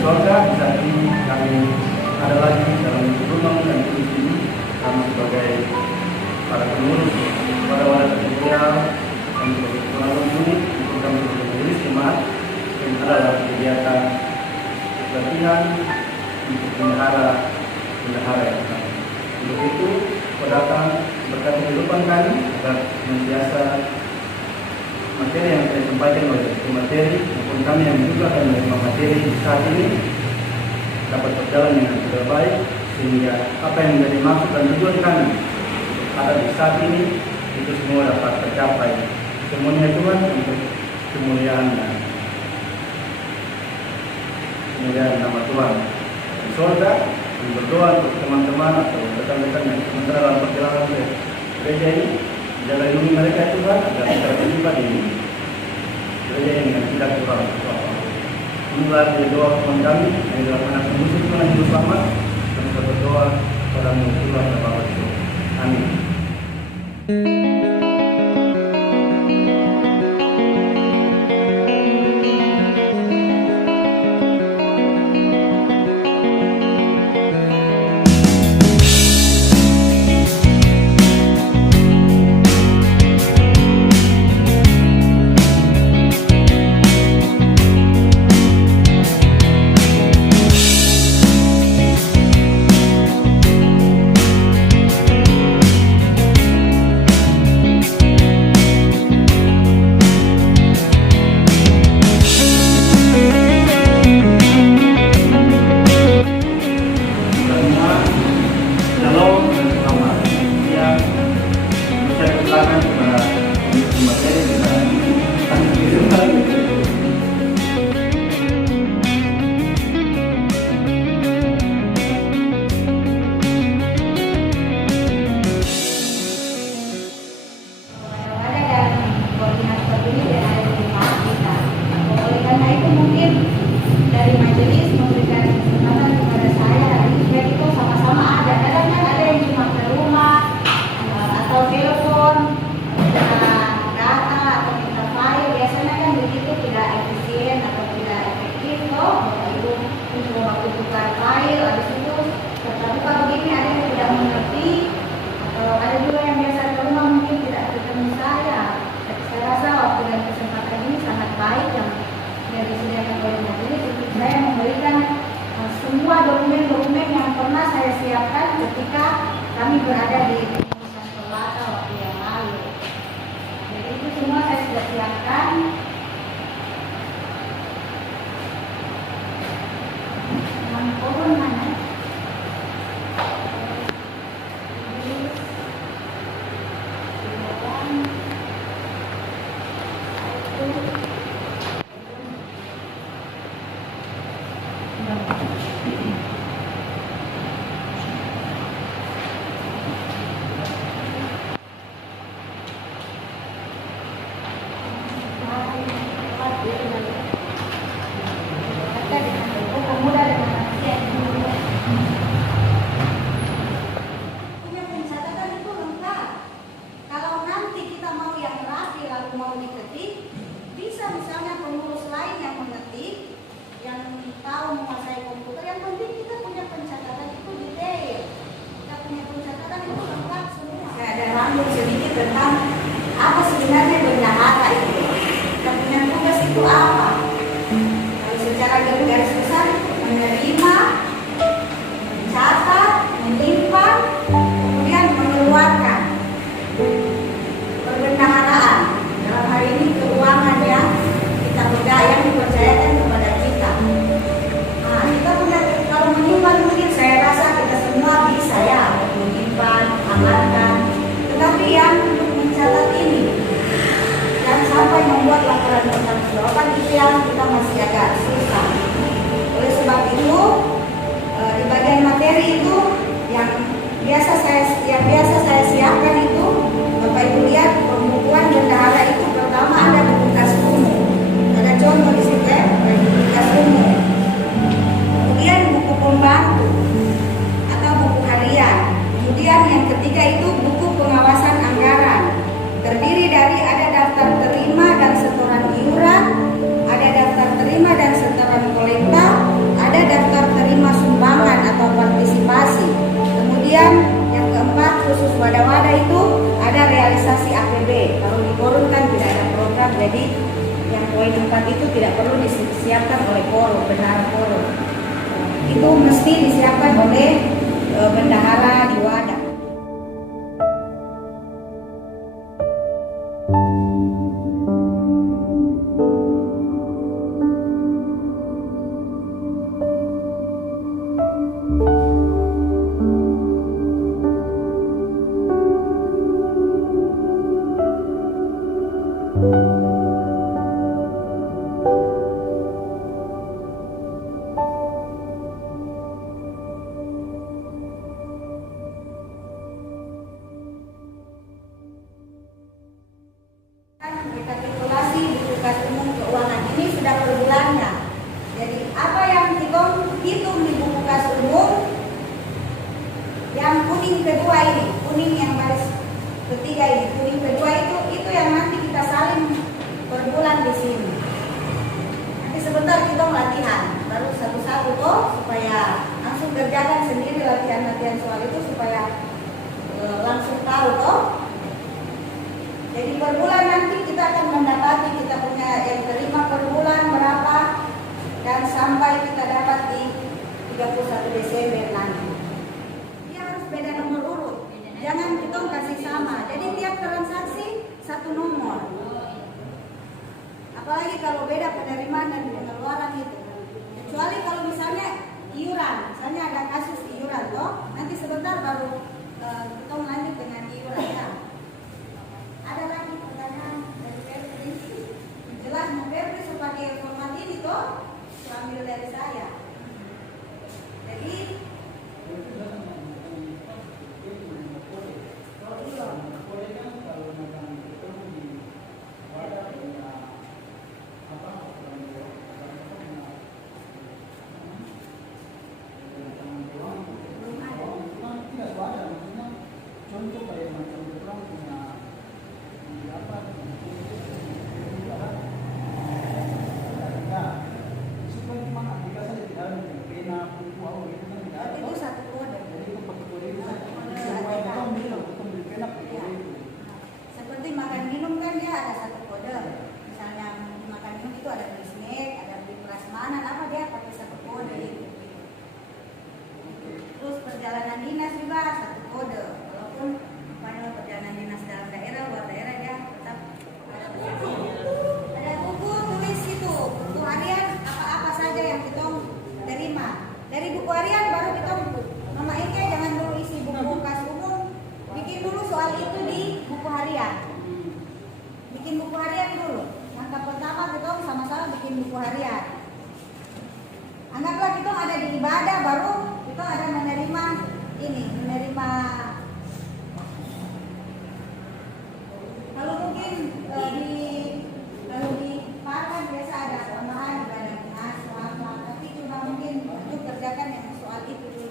Sorga di saat ini kami ada lagi dalam rumah dan ini kami sebagai para pengurus pada wadah sosial dan sebagai pengawas unit untuk kami sebagai jemaat yang adalah kegiatan latihan untuk bendahara yang kami. Untuk itu, datang berkat kehidupan kami agar senantiasa materi yang saya sampaikan oleh materi maupun kami yang juga akan menerima materi saat ini dapat berjalan dengan lebih baik sehingga apa yang menjadi maksud dan tujuan kami ada di saat ini itu semua dapat tercapai. Semuanya Tuhan untuk kemuliaan nama Tuhan. Di surga berdoa untuk teman-teman atau rekan-rekan yang sementara dalam perjalanan ke gereja ini, jaga lindungi mereka Tuhan agar kita terlibat di gereja ini dengan tidak kurang. Inilah doa teman kami yang dalam anak musik Tuhan yang selamat dan kita berdoa pada Tuhan dan Bapa itu. Amin. Dokumen-dokumen yang pernah saya siapkan ketika kami berada di Pusat Pelata waktu yang lalu. Jadi itu semua saya sudah siapkan. Yang pohon mana? tentang apa sebenarnya bendahara itu. Dan punya tugas itu apa? Kalau secara garis besar menerima, mencatat, menyimpan, kemudian mengeluarkan perbendaharaan. Dalam hal ini keuangan yang kita pegang yang dipercayakan kepada kita. Nah, kita punya kalau menyimpan mungkin saya rasa kita semua bisa ya menyimpan, amankan. Tetapi yang untuk mencatat ini dan sampai membuat laporan pertanggungjawaban itu yang kita masih agak susah. Oleh sebab itu di bagian materi itu yang biasa saya siapkan itu, Bapak Ibu lihat pembukuan bendahara itu pertama ada buku kas umum, ada contoh di situ ya, buku kas umum. Kemudian buku pembantu atau buku harian. Kemudian yang ketiga itu buku pengawasan anggaran. Terdiri dari ada daftar terima dan setoran iuran, ada daftar terima dan setoran kolekta, ada daftar terima sumbangan atau partisipasi. Kemudian yang keempat khusus wadah-wadah itu ada realisasi APB. Kalau di Korum kan tidak ada program, jadi yang poin 4 itu tidak perlu disiapkan oleh Korum, bendahara Korum. Itu mesti disiapkan oleh bendahara di wadah. Rekapitulasi buku kas umum keuangan ini sudah per bulannya. Jadi apa yang hitung di buku kas umum yang kuning kedua ini, kuning yang baris ketiga ini, kuning kedua itu yang nanti kita salin per bulan di sini. Nanti sebentar kita latihan, baru satu-satu toh supaya langsung kerjakan sendiri latihan soal itu supaya langsung tahu toh. Jadi per bulan nanti kita akan mendapati kita punya yang terima per bulan berapa dan sampai kita dapat di 31 Desember nanti. Dia harus beda nomor urut. Jangan kita kasih sama. Jadi tiap transaksi satu nomor. Apalagi kalau beda penerimaan dan pengeluaran itu. Kecuali kalau misalnya iuran, misalnya ada kasus iuran toh, nanti sebentar baru kita lanjut dengan iuran ya. Ada lagi pertanyaan dari Febri? Jelas mau Febri sebagai format ini toh ambil dari saya. Jadi contoh kayak macam orang punya apa supaya cuma aplikasi di dalam pena buku awal itu kan tidak ada. itu satu kode. Jadi itu pakai kode itu supaya kita beli pena pakai kode itu. Seperti makan minum kan dia ada satu kode. Misalnya makan minum itu ada beli snack, ada beli prasmanan, apa dia pakai satu kode itu. Terus perjalanan dinas juga satu kode. Walaupun pada perjalanan dinas dalam daerah, luar daerah dia tetap ada buku tulis itu, buku harian apa-apa saja yang kita terima. Dari buku harian baru kita Mama Ike jangan dulu isi buku kas umum, bikin dulu soal itu di buku harian. Bikin buku harian dulu. Langkah pertama kita sama-sama bikin buku harian. Anggaplah kita ada di ibadah baru kita ada menerima kalau mungkin kalau di Parwan biasa ada tambahan ibadah dinas soal, tapi cuma mungkin untuk kerjakan yang soal itu dulu.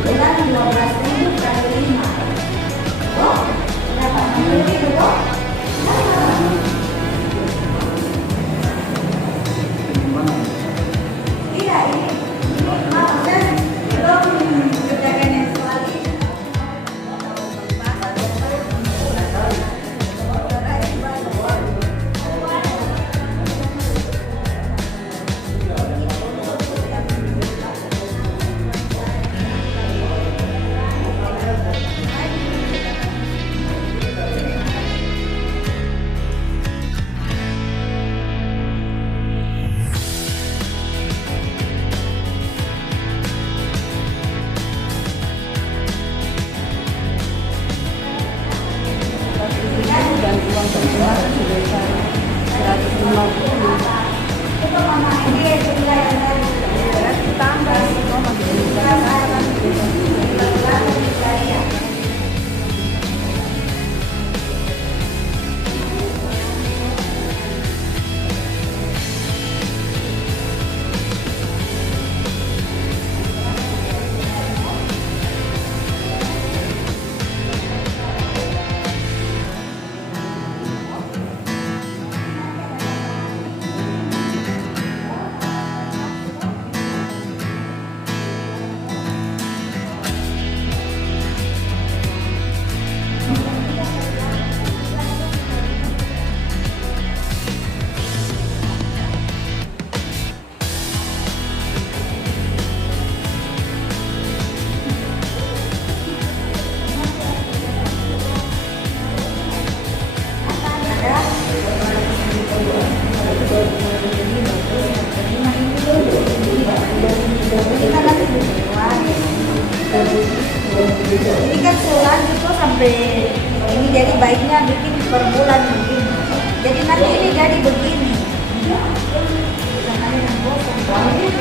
bulan 12.000 kali 5. Oh, berapa? 60.000 kok? Tidak, ini maksudnya belum kerjakan yang soal ini. Dan uang terima sebesar 150. Itu mama ini sebelah yang tadi. Berarti tambah semua masih bisa. Ini kan sebulan itu sampai ini, jadi baiknya bikin per bulan begini. Jadi nanti ini jadi begini. Karena yang bosan.